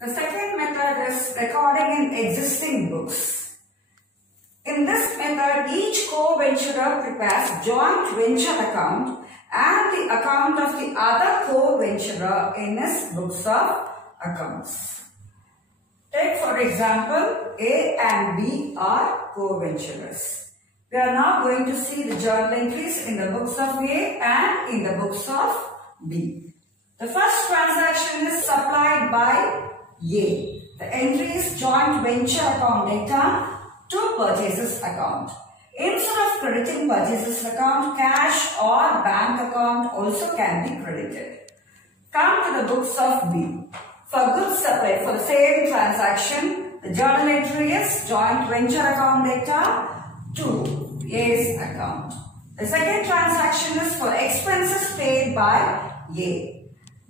The second method is recording in existing books. In this method, each co-venturer prepares joint venture account and the account of the other co-venturer in his books of accounts. Take for example, A and B are co-venturers. We are now going to see the journal entries in the books of A and in the books of B. The first transaction is supplied by A. The entry is joint venture account data to purchases account. Instead of crediting purchases account, cash or bank account also can be credited. Come to the books of B. For goods supplied for the same transaction, the journal entry is joint venture account data to A's account. The second transaction is for expenses paid by A.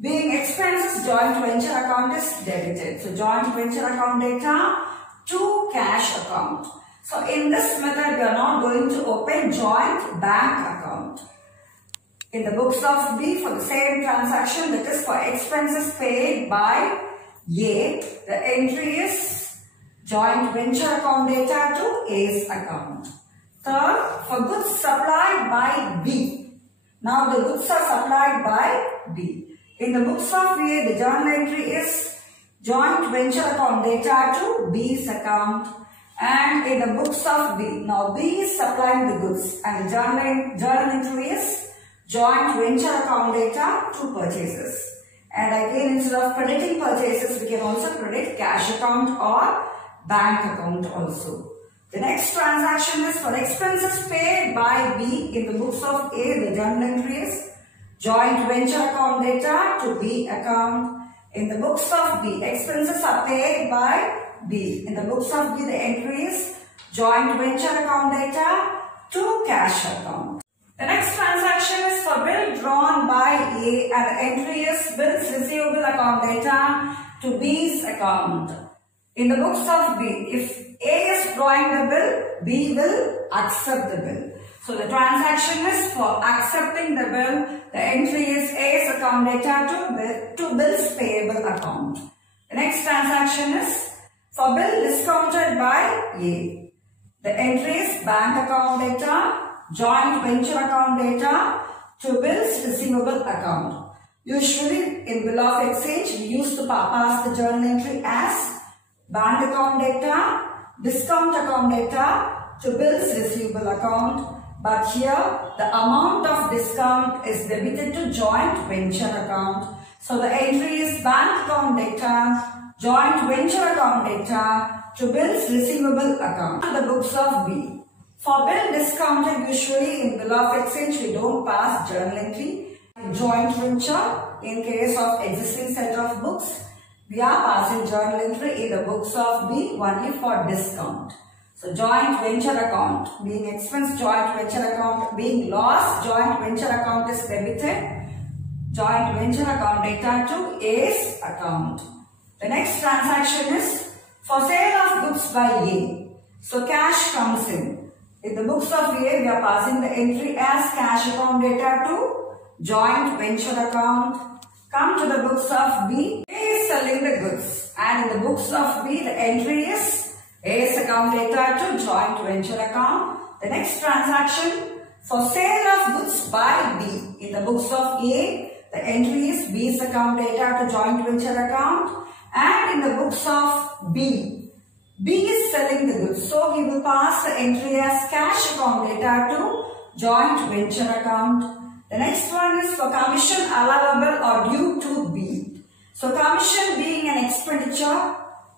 Being expenses, joint venture account is debited. So joint venture account data to cash account. So in this method, we are not going to open joint bank account. In the books of B, for the same transaction, that is for expenses paid by A, the entry is joint venture account data to A's account. Third, for goods supplied by B. Now the goods are supplied by B. In the books of A, the journal entry is joint venture account data to B's account. And in the books of B, now B is supplying the goods and the journal entry is joint venture account data to purchases. And again, instead of crediting purchases, we can also credit cash account or bank account also. The next transaction is for expenses paid by B. In the books of A, the journal entry is joint venture account data to B account. In the books of B, expenses are paid by B. In the books of B, the entry is joint venture account data to cash account. The next transaction is for bill drawn by A and the entry is bills receivable account data to B's account. In the books of B, if A is drawing the bill, B will accept the bill. So the transaction is for accepting the bill. The entry is A's account data to bills payable account. The next transaction is for bill discounted by A. The entry is bank account data, joint venture account data to bills receivable account. Usually in bill of exchange, we used to pass the journal entry as bank account data, discount account data to bills receivable account. But here the amount of discount is debited to joint venture account. So the entry is bank account data, joint venture account data to bills receivable account. To the books of B. For bill discounted, usually in bill of exchange we don't pass journal entry. Joint venture, in case of existing set of books, we are passing journal entry in the books of B only for discount. So joint venture account, being expense, joint venture account, being loss, joint venture account is debited. Joint venture account data to A's account. The next transaction is for sale of goods by A. So cash comes in. In the books of A, we are passing the entry as cash account data to joint venture account. Come to the books of B. A is selling the goods and in the books of B, the entry is A's account data to joint venture account. The next transaction for sale of goods by B. In the books of A, the entry is B's account data to joint venture account. And in the books of B, B is selling the goods. So he will pass the entry as cash account data to joint venture account. The next one is for commission allowable or due to B. So commission being an expenditure,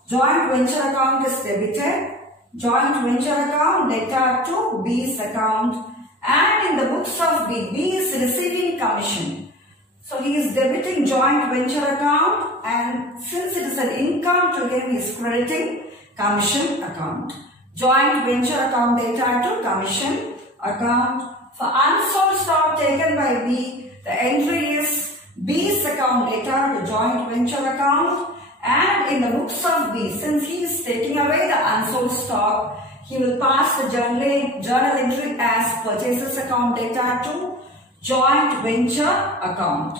joint venture account is debited. Joint venture account data to B's account. And in the books of B, B is receiving commission. So he is debiting joint venture account and since it is an income to him, he is crediting commission account. Joint venture account data to commission account. For unsold stock taken by B, the entry is B's account data to joint venture account. And in the books of B, since he is taking away the unsold stock, he will pass the journal entry as purchases account data to joint venture account.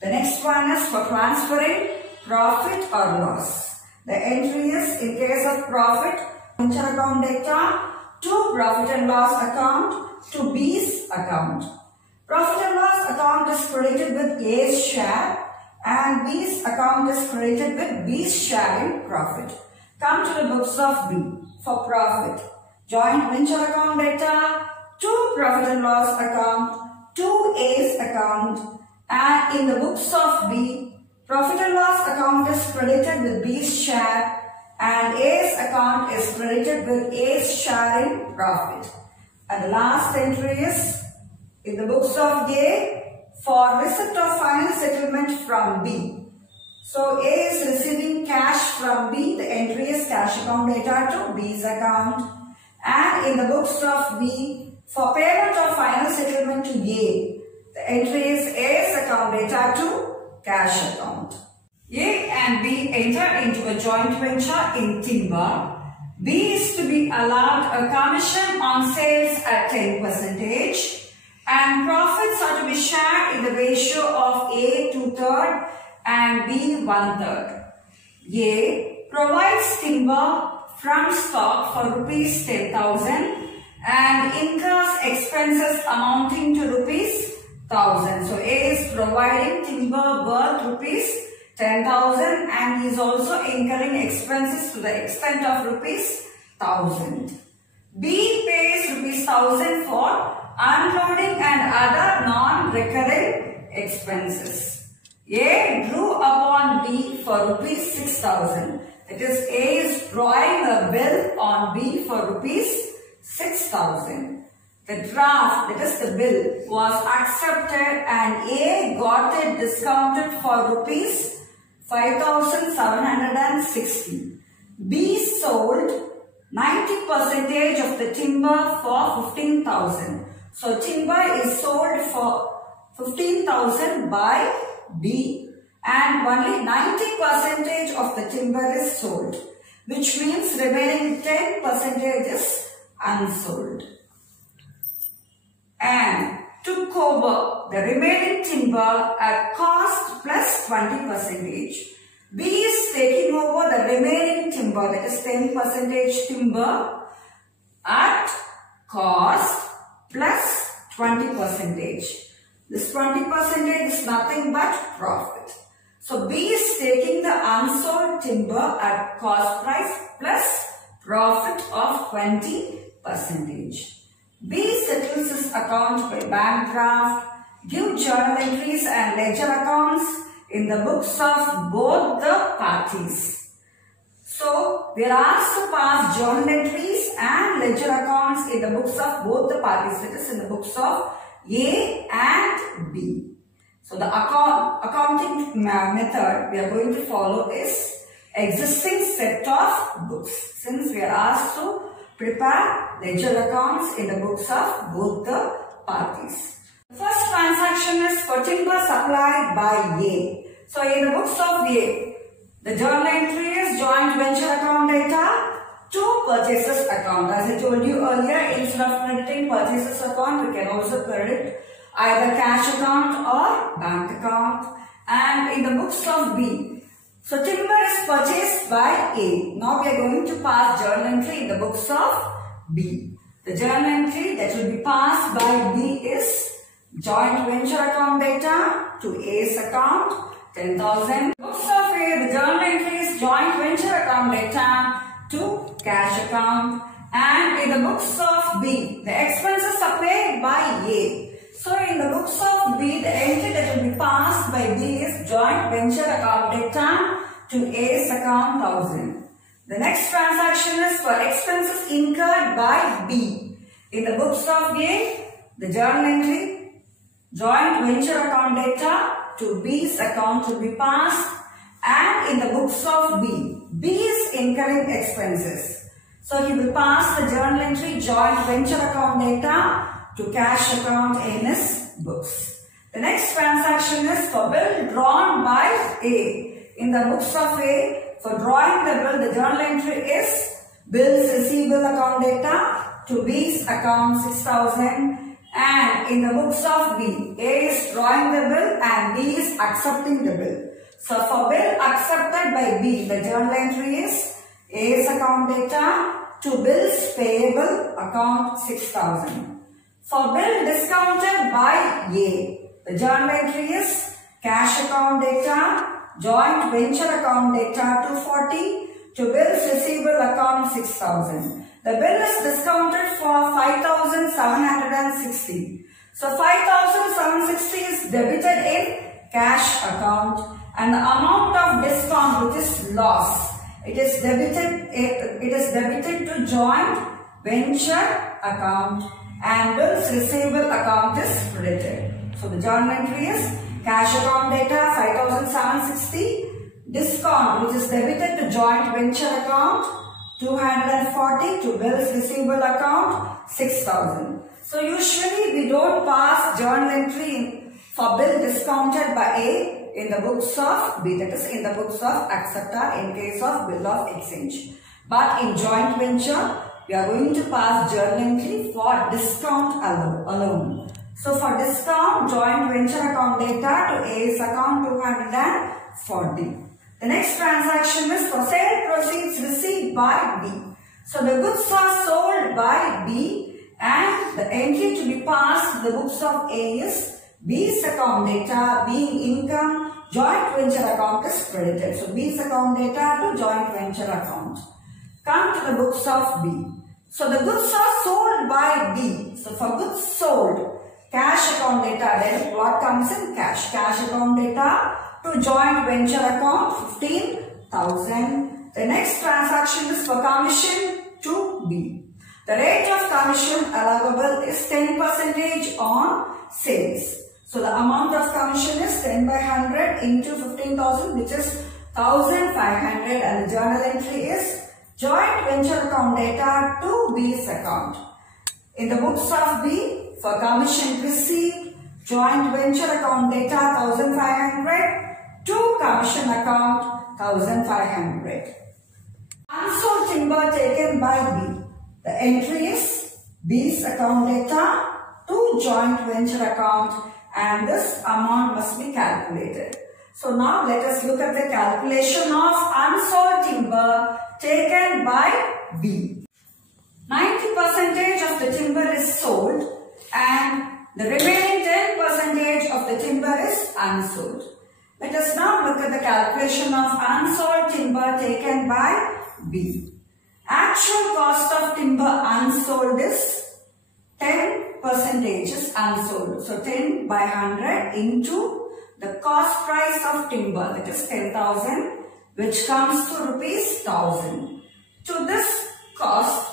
The next one is for transferring profit or loss. The entry is, in case of profit, venture account data to profit and loss account to B's account. Profit and loss account is credited with A's share and B's account is credited with B's share in profit. Come to the books of B for profit. Joint venture account data to profit and loss account to A's account, and in the books of B, profit and loss account is credited with B's share and A's account is credited with A's share in profit. And the last entry is in the books of A for receipt of final settlement from B. So A is receiving cash from B. The entry is cash account data to B's account. And in the books of B for payment of final settlement to A, the entry is A's account data to cash account. A and B enter into a joint venture in timber. B is to be allowed a commission on sales at 10% and profits are to be shared in the ratio of A 2/3 and B 1/3. A provides timber from stock for rupees 10,000 and incurs expenses amounting to rupees 1,000. So A is providing timber worth rupees 10,000 and he is also incurring expenses to the extent of rupees 1,000. B pays rupees 1,000 for unloading and other non-recurring expenses. A drew upon B for rupees 6,000. That is, A is drawing a bill on B for rupees 6,000. The draft, that is the bill, was accepted and A got it discounted for rupees 5,760. B sold 90% of the timber for 15,000. So timber is sold for 15,000 by B and only 90% of the timber is sold, which means remaining 10% is unsold. And took over the remaining timber at cost plus 20%. B is taking over the remaining timber, that is 10% timber at cost plus 20%. This 20% is nothing but profit. So B is taking the unsold timber at cost price plus profit of 20%. B settles his account by bank draft, give journal entries and ledger accounts in the books of both the parties. So we are asked to pass journal entries and ledger accounts in the books of both the parties, that is in the books of A and B. So the accounting method we are going to follow is existing set of books, since we are asked to prepare ledger accounts in the books of both the parties. The first transaction is for timber supplied by A. So in the books of A, the journal entry is joint venture account data to purchases account. As I told you earlier, instead of crediting purchases account, we can also credit either cash account or bank account. And in the books of B, so timber is purchased by A. Now we are going to pass journal entry in the books of B. The journal entry that will be passed by B is joint venture account data to A's account 10,000. Books of A, the journal entry is joint venture account data to cash account, and in the books of B, the expenses are paid by A. So in the books of B, the entry that will be passed by B is joint venture account data to A's account 1,000. The next transaction is for expenses incurred by B. In the books of A, the journal entry, joint venture account data to B's account will be passed, and in the books of B, B is incurring expenses. So he will pass the journal entry joint venture account data to cash account in his books. The next transaction is for bill drawn by A. In the books of A, for drawing the bill, the journal entry is bills receivable account data to B's account 6,000, and in the books of B, A is drawing the bill and B is accepting the bill. So for bill accepted by B, the journal entry is A's account data to bills payable account 6,000. For bill discounted by A, the journal entry is cash account data, joint venture account data 240 to bills receivable account 6,000. The bill is discounted for 5,760. So 5,760 is debited in cash account, and the amount of discount, which is loss, it is debited to joint venture account, and bills receivable account is credited. So the journal entry is cash account data 5,760, discount which is debited to joint venture account 240 to bills receivable account 6,000. So usually we don't pass journal entry for bill discounted by A in the books of B, that is in the books of acceptor in case of bill of exchange. But in joint venture, we are going to pass journal entry for discount alone. So for discount, joint venture account data to A's account 240. The next transaction is for sale proceeds received by B. So the goods are sold by B, and the entry to be passed to the books of A is B's account data being income, joint venture account is credited. So B's account data to joint venture account. Come to the books of B. So the goods are sold by B. So for goods sold, cash account data, then what comes in cash? Cash account data to joint venture account 15,000. The next transaction is for commission to B. The rate of commission allowable is 10% on sales. So the amount of commission is 10 by 100 into 15,000, which is 1,500, and the journal entry is joint venture account data to B's account. In the books of B, for commission received, joint venture account data 1,500 to commission account 1,500. Unsold timber taken by B. The entry is B's account data to joint venture account, and this amount must be calculated. So now let us look at the calculation of unsold timber taken by B. 90% of the timber is sold and the remaining 10% of the timber is unsold. Let us now look at the calculation of unsold timber taken by B. Actual cost of timber unsold is 10% is unsold. So 10 by 100 into the cost price of timber, that is 10,000, which comes to rupees 1,000. To this cost,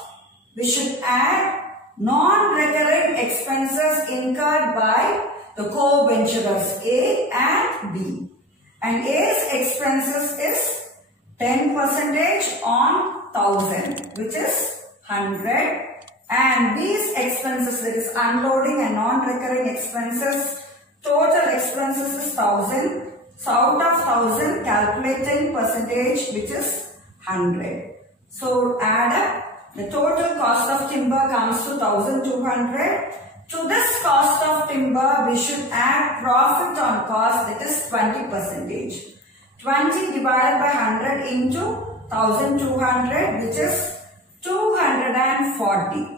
we should add non-recurring expenses incurred by the co-venturers A and B. And A's expenses is 10% on 1,000, which is 100. And B's expenses, that is unloading and non-recurring expenses, total expenses is 1,000. So out of 1,000, calculate 10%, which is 100. So add up. The total cost of timber comes to 1,200. To this cost of timber, we should add profit on cost, that is 20%. 20 divided by 100 into 1,200, which is 240.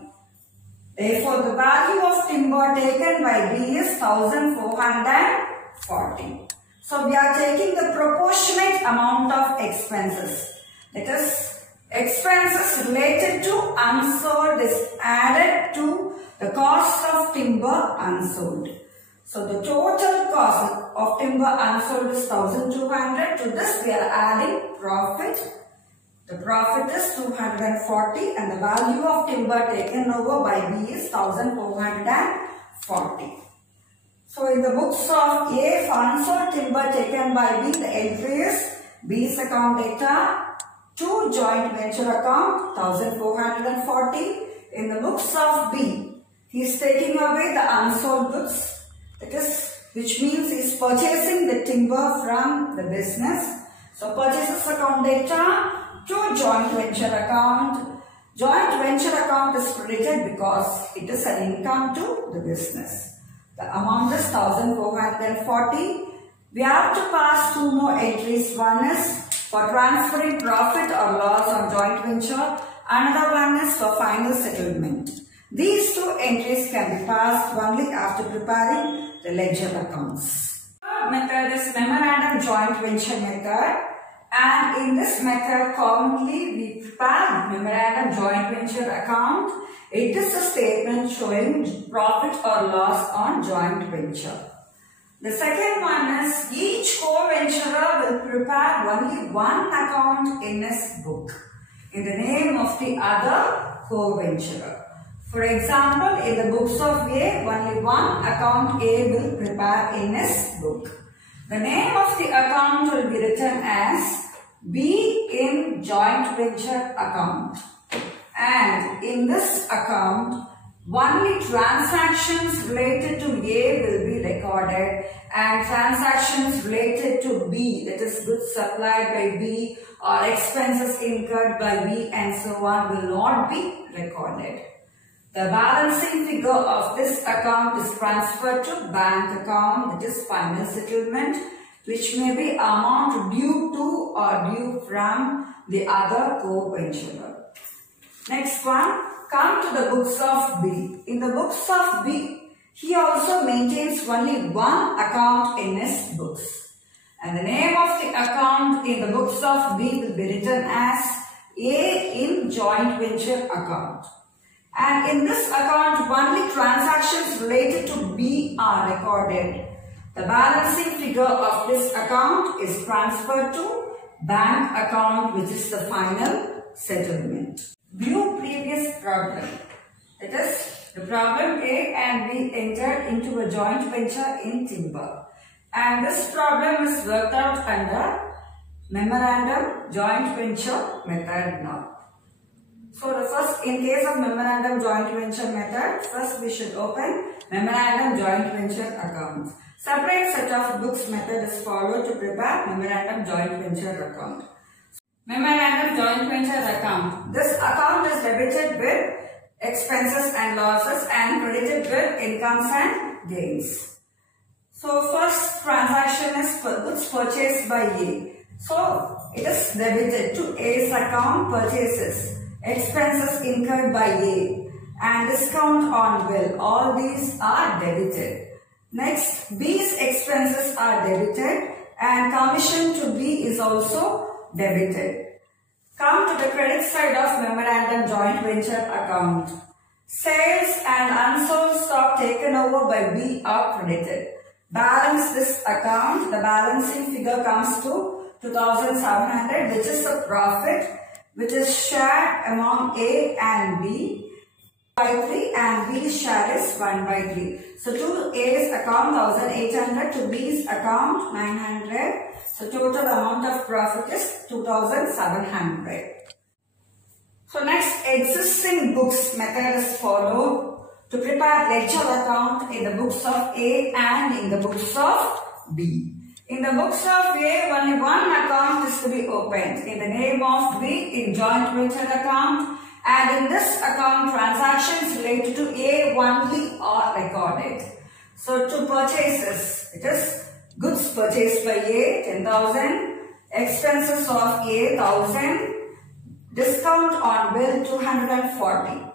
Therefore, the value of timber taken by B is 1,440. So, we are taking the proportionate amount of expenses. That is, expenses related to unsold is added to the cost of timber unsold. So, the total cost of timber unsold is 1,200. To this, we are adding profit. The profit is 240 and the value of timber taken over by B is 1,440. So in the books of A, for unsold timber taken by B, the entry is B's account data to joint venture account 1,440. In the books of B, he is taking away the unsold goods, that is, which means he is purchasing the timber from the business. So purchases account data to joint venture account. Joint venture account is credited because it is an income to the business. The amount is 1,440. We have to pass two more entries. One is for transferring profit or loss on joint venture. Another one is for final settlement. These two entries can be passed only after preparing the ledger accounts. Third method is Memorandum Joint Venture method. And in this method, commonly we prepare Memorandum Joint Venture account. It is a statement showing profit or loss on joint venture. The second one is each co-venturer will prepare only one account in his book in the name of the other co-venturer. For example, in the books of A, only one account A will prepare in his book. The name of the account will be written as B in joint venture account. And in this account, only transactions related to A will be recorded and transactions related to B, that is goods supplied by B or expenses incurred by B and so on, will not be recorded. The balancing figure of this account is transferred to bank account, that is final settlement, which may be amount due to or due from the other co-venturer. Next one, come to the books of B. In the books of B, he also maintains only one account in his books. And the name of the account in the books of B will be written as A in joint venture account. And in this account, only transactions related to B are recorded. The balancing figure of this account is transferred to bank account, which is the final settlement. View previous problem. That is, the problem A and B entered into a joint venture in timber. And this problem is worked out under Memorandum Joint Venture method now. So the first, in case of Memorandum Joint Venture method, first we should open Memorandum Joint Venture account. Separate set of books method is followed to prepare Memorandum Joint Venture account. Memorandum Joint Venture account. This account is debited with expenses and losses and credited with incomes and gains. So first transaction is for goods purchased by A. So it is debited to A's account purchases, expenses incurred by A and discount on bill. All these are debited. Next, B's expenses are debited and commission to B is also debited. Come to the credit side of Memorandum Joint Venture account. Sales and unsold stock taken over by B are credited. Balance this account. The balancing figure comes to 2,700, which is the profit which is shared among A and B by 3 and B's share is 1 by 3. So to A's account 1,800, to B's account 900. So total amount of profit is 2,700. So next, existing books method is followed to prepare ledger account in the books of A and in the books of B. In the books of A, only one account is to be opened in the name of B in joint venture account, and in this account transactions related to A only are recorded. So to purchases, it is goods purchased by A 10,000, expenses of A 1,000, discount on bill 240.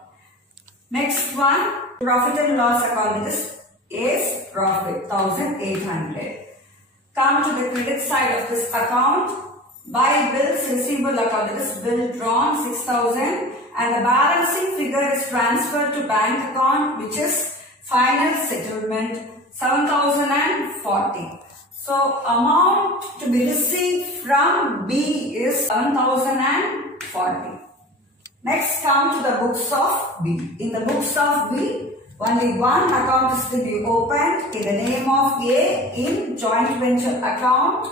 Next one, profit and loss account, is A's profit 1,800. Come to the credit side of this account. Buy bills receivable account, it is bill drawn 6,000 and the balancing figure is transferred to bank account, which is final settlement 7,040. So amount to be received from B is 7,040. Next, come to the books of B. In the books of B, only one account is to be opened in the name of A in joint venture account,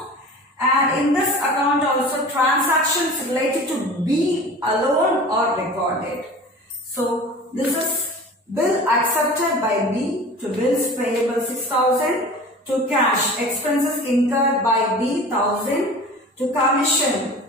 and in this account also transactions related to B alone are recorded. So this is bill accepted by B to bills payable 6,000, to cash expenses incurred by B 1,000, to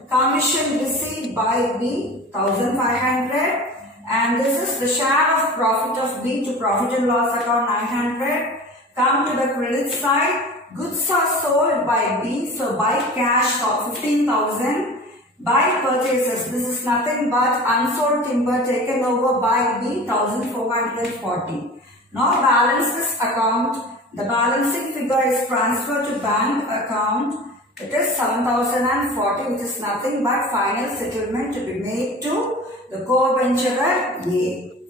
commission received by B 1,500. And this is the share of profit of B to profit and loss account 900. Come to the credit side. Goods are sold by B, so by cash of 15,000. By purchases, this is nothing but unsold timber taken over by B, 1,440. Now balance this account. The balancing figure is transferred to bank account. It is 7,040, which is nothing but final settlement to be made to the co-venturer A.